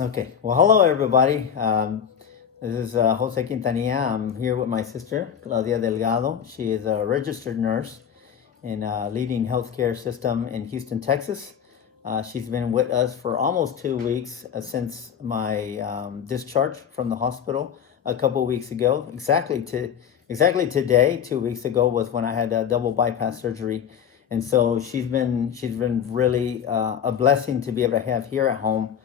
Okay. Well, hello everybody. This is Jose Quintanilla. I'm here with my sister Claudia Delgado. She is a registered nurse in a leading healthcare system in Houston, Texas. She's been with us for almost 2 weeks since my discharge from the hospital a couple weeks ago. Exactly today, 2 weeks ago was when I had a double bypass surgery, and so she's been really a blessing to be able to have here at home.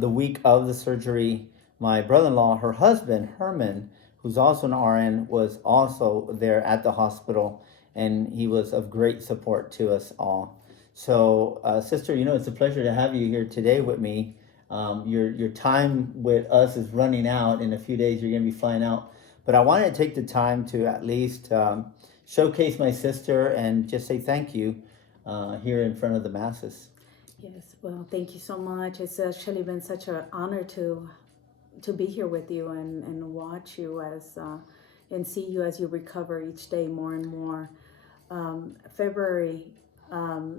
The week of the surgery, my brother-in-law, her husband Herman, who's also an RN, was also there at the hospital, and he was of great support to us all. So, sister, it's a pleasure to have you here today with me. Your time with us is running out. In a few days, you're going to be flying out. But I wanted to take the time to at least showcase my sister and just say thank you here in front of the masses. Yes, well, thank you so much. It's actually been such an honor to be here with you and watch you and see you as you recover each day more and more. February,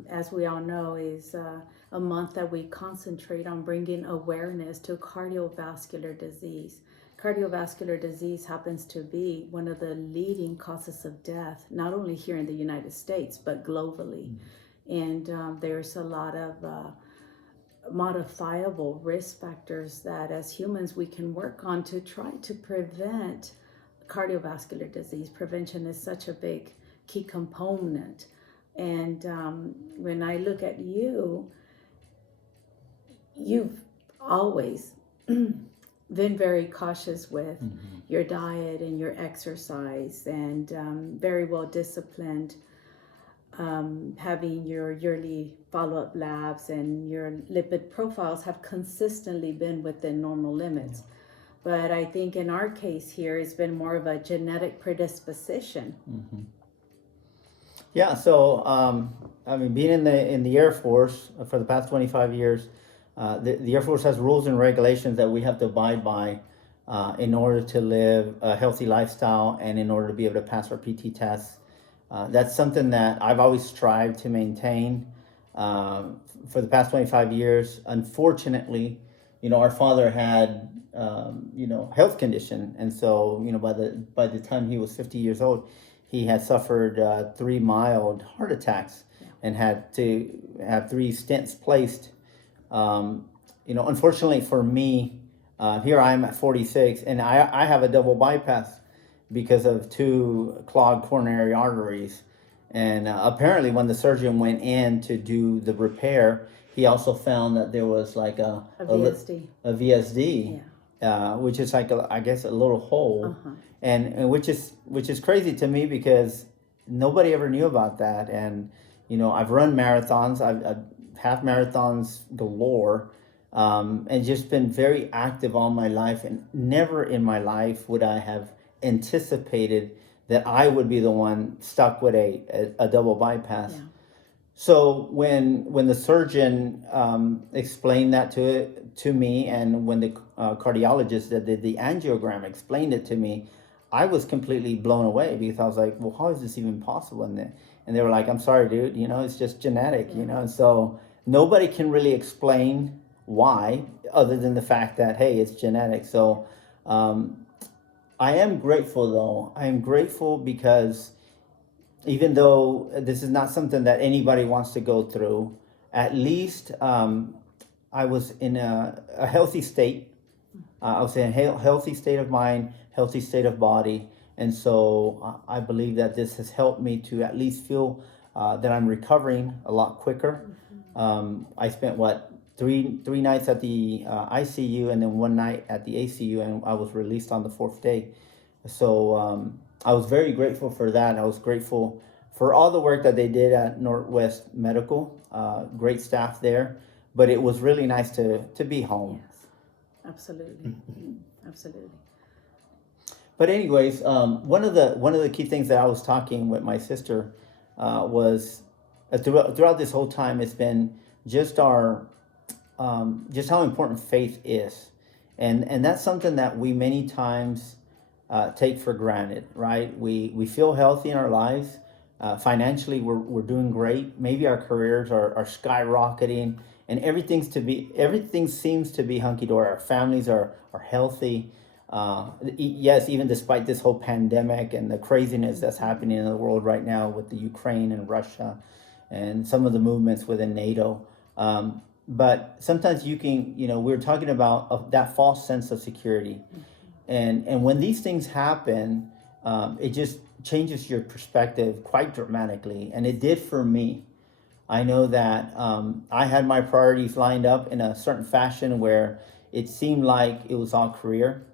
as we all know, is a month that we concentrate on bringing awareness to cardiovascular disease. Cardiovascular disease happens to be one of the leading causes of death, not only here in the United States, but globally. And there's a lot of modifiable risk factors that as humans we can work on to try to prevent cardiovascular disease. Prevention is such a big key component. And when I look at you, you've always been very cautious with your diet and your exercise and very well disciplined, having your yearly follow-up labs and your lipid profiles have consistently been within normal limits. But I think in our case here, it's been more of a genetic predisposition. Yeah, so I mean, being in the Air Force for the past 25 years, the Air Force has rules and regulations that we have to abide by in order to live a healthy lifestyle and in order to be able to pass our PT tests. That's something that I've always strived to maintain for the past 25 years. Unfortunately, our father had health condition, and so by the time he was 50 years old, he had suffered three mild heart attacks and had to have three stents placed. Unfortunately for me, here I am at 46, and I have a double bypass because of two clogged coronary arteries. And apparently, when the surgeon went in to do the repair, he also found that there was like A VSD. a VSD, which is like I guess a little hole, and which is crazy to me because nobody ever knew about that. And I've run marathons, I've half marathons galore, and just been very active all my life. And never in my life would I have anticipated that I would be the one stuck with a double bypass. Yeah. So when the surgeon explained that to me, and when the cardiologist that did the angiogram explained it to me, I was completely blown away because I was like, well, how is this even possible? And they were like, I'm sorry, dude, it's just genetic, And so nobody can really explain why, other than the fact that, hey, it's genetic. So I am grateful, though. I am grateful because even though this is not something that anybody wants to go through, at least I was in a healthy state. I was in a healthy state of mind, healthy state of body. And so I believe that this has helped me to at least feel that I'm recovering a lot quicker. I spent, three nights at the ICU and then one night at the ACU, and I was released on the fourth day. So I was very grateful for that. I was grateful for all the work that they did at Northwest Medical. Great staff there, but it was really nice to be home. Yes, absolutely. Absolutely. But anyways, one of the key things that I was talking with my sister was throughout this whole time, it's been just our just how important faith is, and that's something that we many times take for granted, right? We feel healthy in our lives. Financially, we're doing great. Maybe our careers are skyrocketing, and everything seems to be hunky dory. Our families are healthy. Yes, even despite this whole pandemic and the craziness that's happening in the world right now with the Ukraine and Russia, and some of the movements within NATO. But sometimes we're talking about that false sense of security, and when these things happen, it just changes your perspective quite dramatically, and it did for me. I know that I had my priorities lined up in a certain fashion where it seemed like it was all career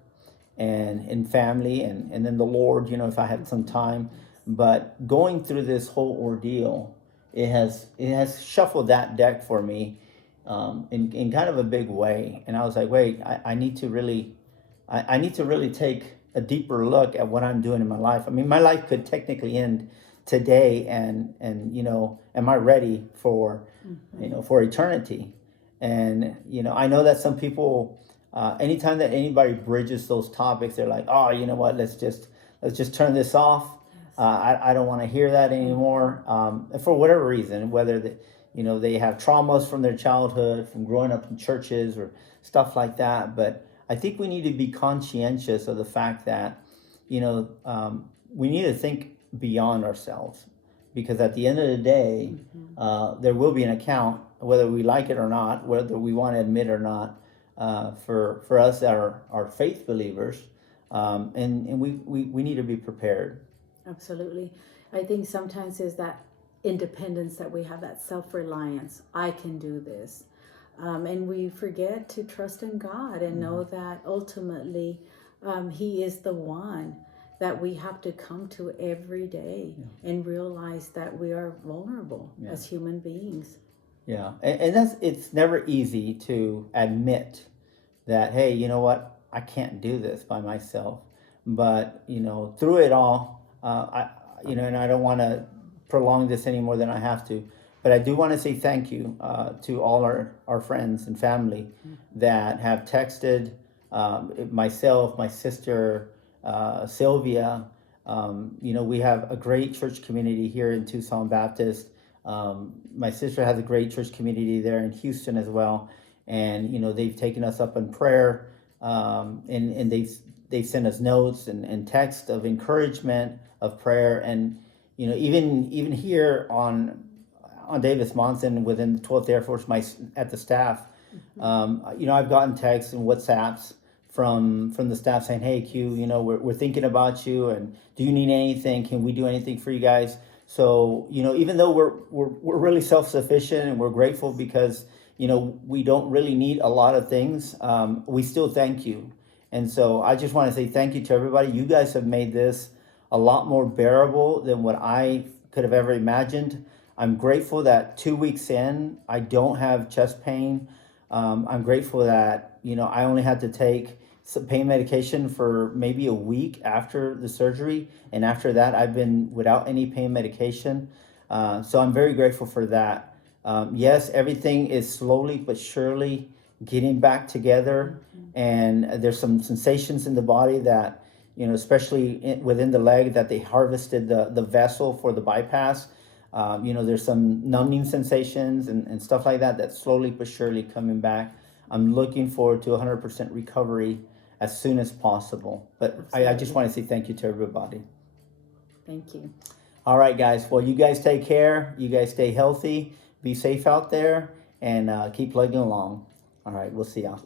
and in family and then the Lord, if I had some time. But going through this whole ordeal, it has shuffled that deck for me in kind of a big way. And I was like, wait, I need to really take a deeper look at what I'm doing in my life. I mean, my life could technically end today, and am I ready for for eternity? And I know that some people, anytime that anybody bridges those topics, they're like, oh, you know what, let's just turn this off. I don't want to hear that anymore, for whatever reason, whether they have traumas from their childhood, from growing up in churches or stuff like that. But I think we need to be conscientious of the fact that we need to think beyond ourselves, because at the end of the day, there will be an account, whether we like it or not, whether we want to admit or not, for us that are faith believers, and we need to be prepared. Absolutely. I think sometimes is that independence that we have, that self-reliance. I can do this. And we forget to trust in God and know that ultimately He is the one that we have to come to every day and realize that we are vulnerable as human beings. Yeah, and it's never easy to admit that, hey, you know what, I can't do this by myself. But through it all, and I don't want to prolong this any more than I have to, but I do want to say thank you to all our friends and family that have texted, myself, my sister, Sylvia. We have a great church community here in Tucson Baptist. My sister has a great church community there in Houston as well, and they've taken us up in prayer, and they've sent us notes and text of encouragement, of prayer, and even here on Davis Monson within the 12th Air Force, at the staff, I've gotten texts and WhatsApps from the staff saying, hey, Q, we're thinking about you, and do you need anything? Can we do anything for you guys? So even though we're really self-sufficient and we're grateful because we don't really need a lot of things, we still thank you. And so I just want to say thank you to everybody. You guys have made this a lot more bearable than what I could have ever imagined. I'm grateful that 2 weeks in, I don't have chest pain. I'm grateful that I only had to take some pain medication for maybe a week after the surgery, and after that I've been without any pain medication. So I'm very grateful for that. Yes, everything is slowly but surely getting back together, and there's some sensations in the body that especially within the leg, that they harvested the vessel for the bypass. There's some numbing sensations and stuff like that that's slowly but surely coming back. I'm looking forward to 100% recovery as soon as possible. But I just want to say thank you to everybody. Thank you. All right, guys. Well, you guys take care. You guys stay healthy. Be safe out there, and keep plugging along. All right, we'll see y'all.